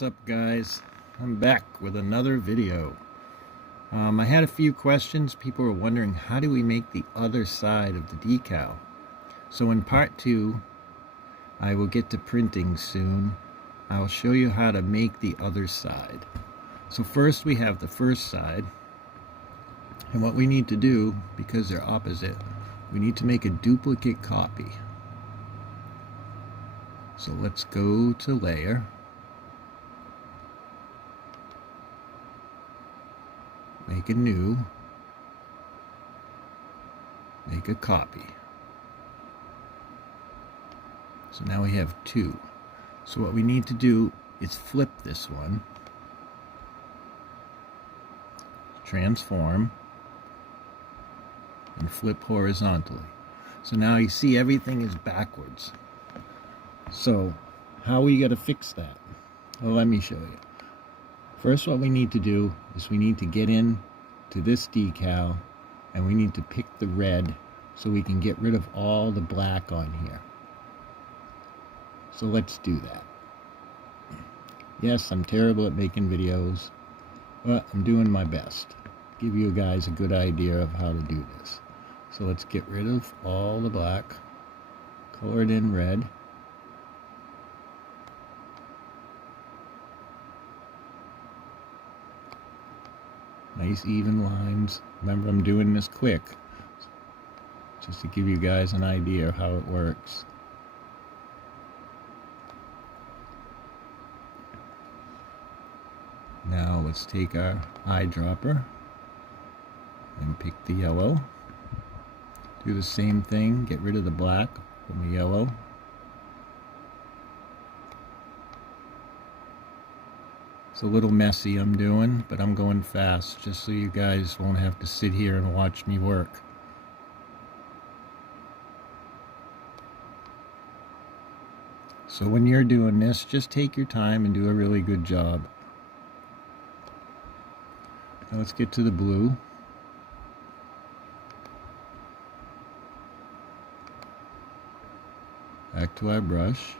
What's up, guys? I'm back with another video. I had a few questions. People were wondering, how do we make the other side of the decal? So in part 2, I will get to printing soon. I'll show you how to make the other side. So first we have the first side, and what we need to do, because they're opposite, we need to make a duplicate copy. So let's go to layer, make a new, make a copy. So now we have two. So what we need to do is flip this one, transform, and flip horizontally. So now you see everything is backwards. So how we got to fix that? Well, let me show you. First, what we need to do is we need to get in to this decal, and we need to pick the red so we can get rid of all the black on here. So let's do that. Yes, I'm terrible at making videos, but I'm doing my best. Give you guys a good idea of how to do this. So let's get rid of all the black, color it in red. Nice even lines. Remember, I'm doing this quick, just to give you guys an idea of how it works. Now let's take our eyedropper and pick the yellow. Do the same thing, get rid of the black from the yellow. It's a little messy I'm doing, but I'm going fast just so you guys won't have to sit here and watch me work. So when you're doing this, just take your time and do a really good job. Now let's get to the blue. Back to our brush.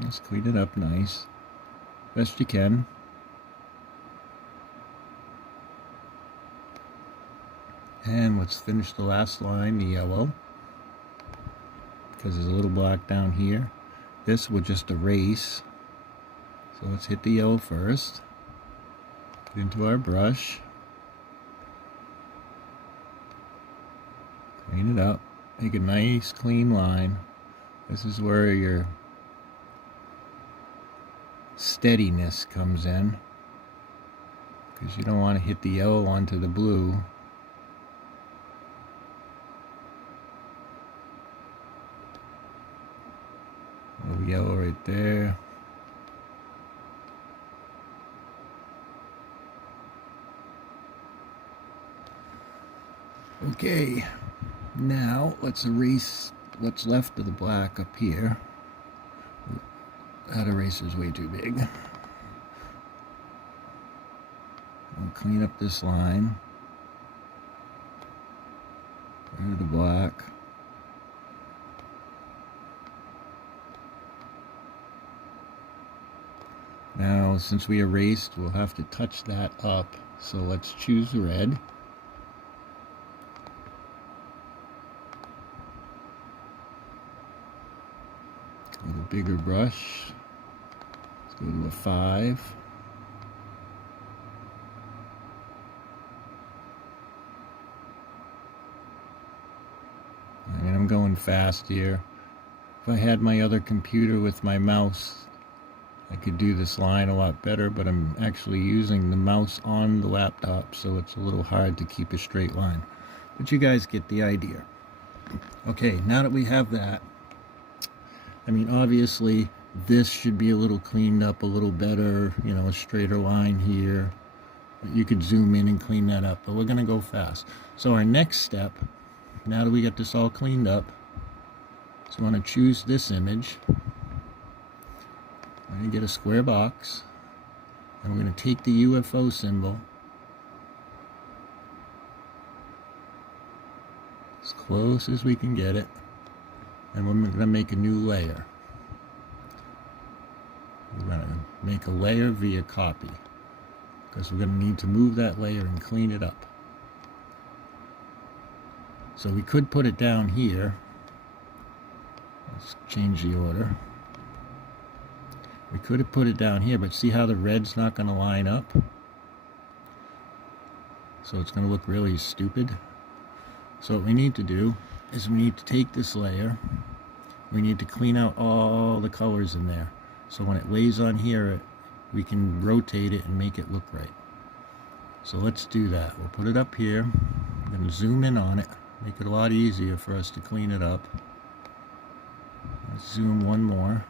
Let's clean it up nice, best you can. And let's finish the last line, the yellow, because there's a little black down here. This will just erase. So let's hit the yellow first. Get into our brush. Clean it up. Make a nice clean line. This is where your steadiness comes in, because you don't want to hit the yellow onto the blue. A little yellow right there. Okay, now let's erase what's left of the black up here. That eraser's way too big. I'll clean up this line. Get rid of the black. Now, since we erased, we'll have to touch that up. So let's choose red. With a bigger brush. Let's go to a 5. I mean, I'm going fast here. If I had my other computer with my mouse, I could do this line a lot better, but I'm actually using the mouse on the laptop, so it's a little hard to keep a straight line. But you guys get the idea. Okay, now that we have that, I mean, obviously, this should be a little cleaned up a little better, you know, a straighter line here. You could zoom in and clean that up, but we're going to go fast. So our next step, now that we got this all cleaned up, so I want to choose this image. I'm going to get a square box, I'm going to take the U.F.O symbol as close as we can get it, and we're going to make a new layer. We're going to make a layer via copy, because we're going to need to move that layer and clean it up. So we could put it down here. Let's change the order. We could have put it down here, but see how the red's not going to line up? So it's going to look really stupid. So what we need to do is we need to take this layer. We need to clean out all the colors in there. So when it lays on here, we can rotate it and make it look right. So let's do that. We'll put it up here. I'm going to zoom in on it. Make it a lot easier for us to clean it up. Let's zoom one more.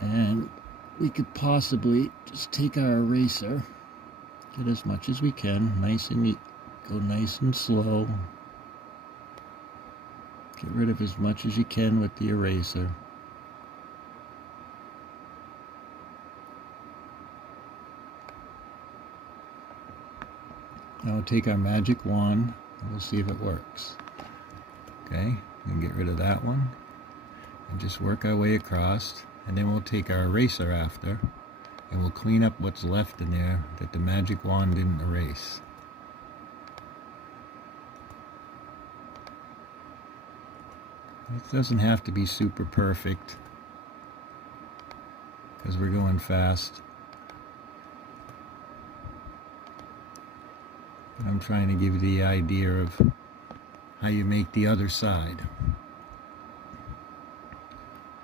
And we could possibly just take our eraser, get as much as we can, nice and neat, go nice and slow. Get rid of as much as you can with the eraser. Now we'll take our magic wand and we'll see if it works. Okay, and get rid of that one and just work our way across. And then we'll take our eraser after and we'll clean up what's left in there that the magic wand didn't erase. It doesn't have to be super perfect because we're going fast. But I'm trying to give you the idea of how you make the other side.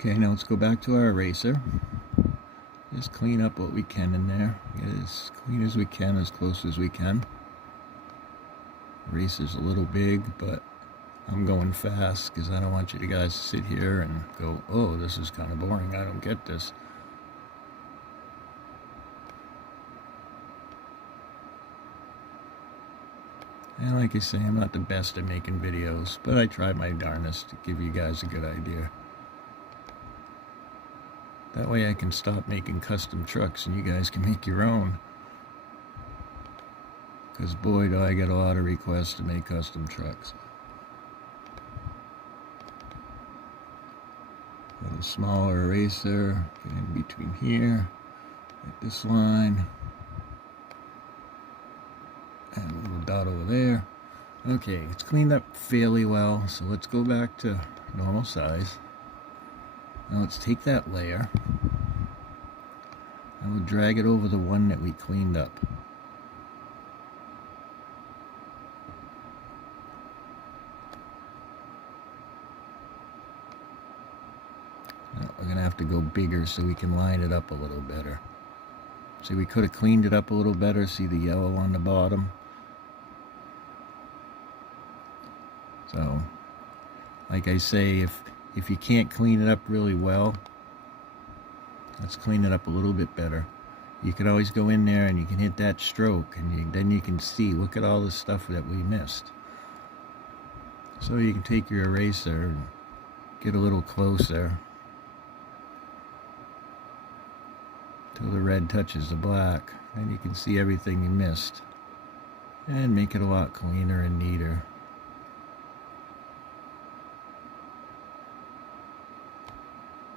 Okay, now let's go back to our eraser. Just clean up what we can in there. Get as clean as we can, as close as we can. Eraser's a little big, but I'm going fast because I don't want you guys to sit here and go, oh, this is kind of boring, I don't get this. And like I say, I'm not the best at making videos, but I try my darnest to give you guys a good idea. That way I can stop making custom trucks and you guys can make your own. Because boy, do I get a lot of requests to make custom trucks. A little smaller eraser, get in between here, at this line, and a little dot over there. Okay, it's cleaned up fairly well, so let's go back to normal size. Now let's take that layer and we'll drag it over the one that we cleaned up. Now we're going to have to go bigger so we can line it up a little better. See, we could have cleaned it up a little better. See the yellow on the bottom? So, like I say, if you can't clean it up really well, let's clean it up a little bit better. You can always go in there and you can hit that stroke and then you can see, look at all the stuff that we missed. So you can take your eraser and get a little closer till the red touches the black. And you can see everything you missed and make it a lot cleaner and neater.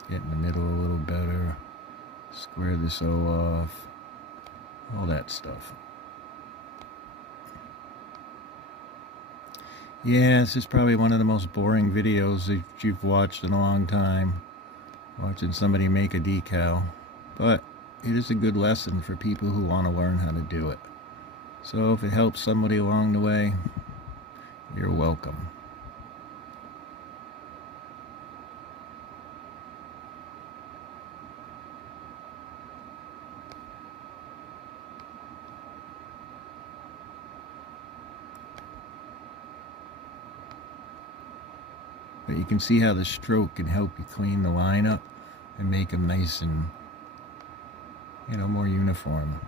Get in the middle a little better, square this O off, all that stuff. Yeah, this is probably one of the most boring videos that you've watched in a long time, watching somebody make a decal, but it is a good lesson for people who want to learn how to do it. So if it helps somebody along the way, you're welcome. But you can see how the stroke can help you clean the line up and make them nice and, you know, more uniform.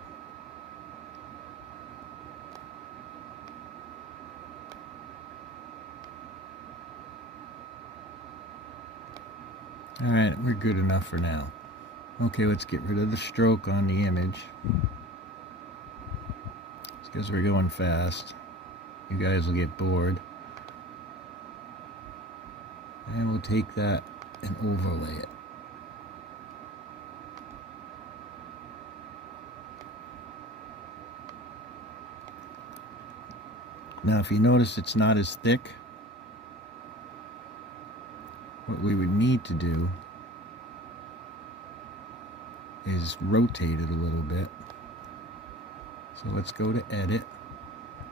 Alright, we're good enough for now. Okay, let's get rid of the stroke on the image. It's because we're going fast. You guys will get bored. And we'll take that and overlay it. Now if you notice it's not as thick, what we would need to do is rotate it a little bit. So let's go to edit,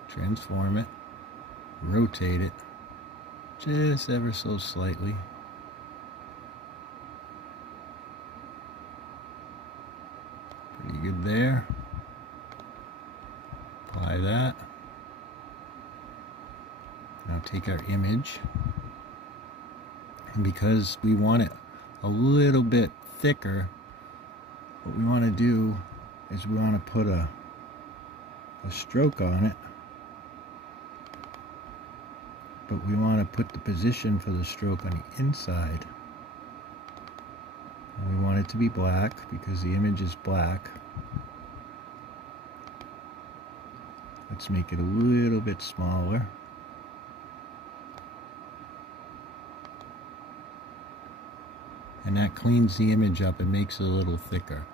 transform it, rotate it just ever so slightly. Pretty good there. Apply that. Now take our image, and because we want it a little bit thicker, what we want to do is we want to put a stroke on it, but we want to put the position for the stroke on the inside. And we want it to be black because the image is black. Let's make it a little bit smaller. And that cleans the image up and makes it a little thicker.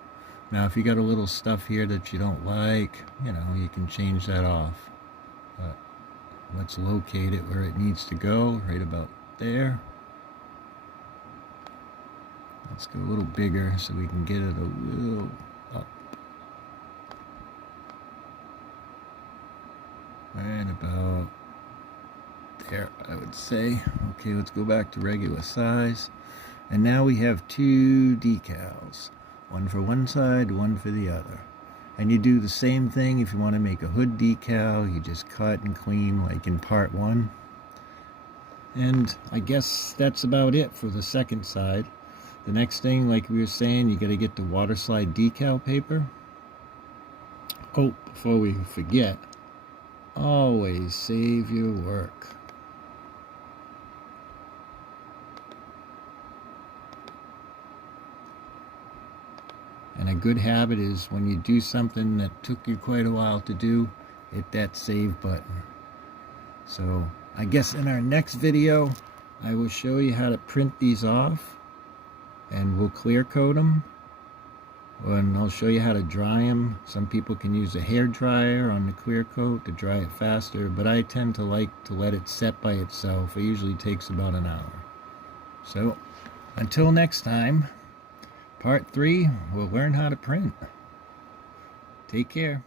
Now if you got a little stuff here that you don't like, you know, you can change that off. But let's locate it where it needs to go, right about there. Let's go a little bigger so we can get it a little up. Right about there, I would say. Okay, let's go back to regular size. And now we have two decals. One for one side, one for the other. And you do the same thing if you want to make a hood decal. You just cut and clean like in part one. And I guess that's about it for the second side. The next thing, like we were saying, you got to get the Waterslide Decal paper. Oh, before we forget, always save your work. And a good habit is when you do something that took you quite a while to do, hit that save button. So I guess in our next video, I will show you how to print these off, and we'll clear coat them. And I'll show you how to dry them. Some people can use a hair dryer on the clear coat to dry it faster, but I tend to like to let it set by itself. It usually takes about an hour. So until next time, Part 3, we'll learn how to print. Take care.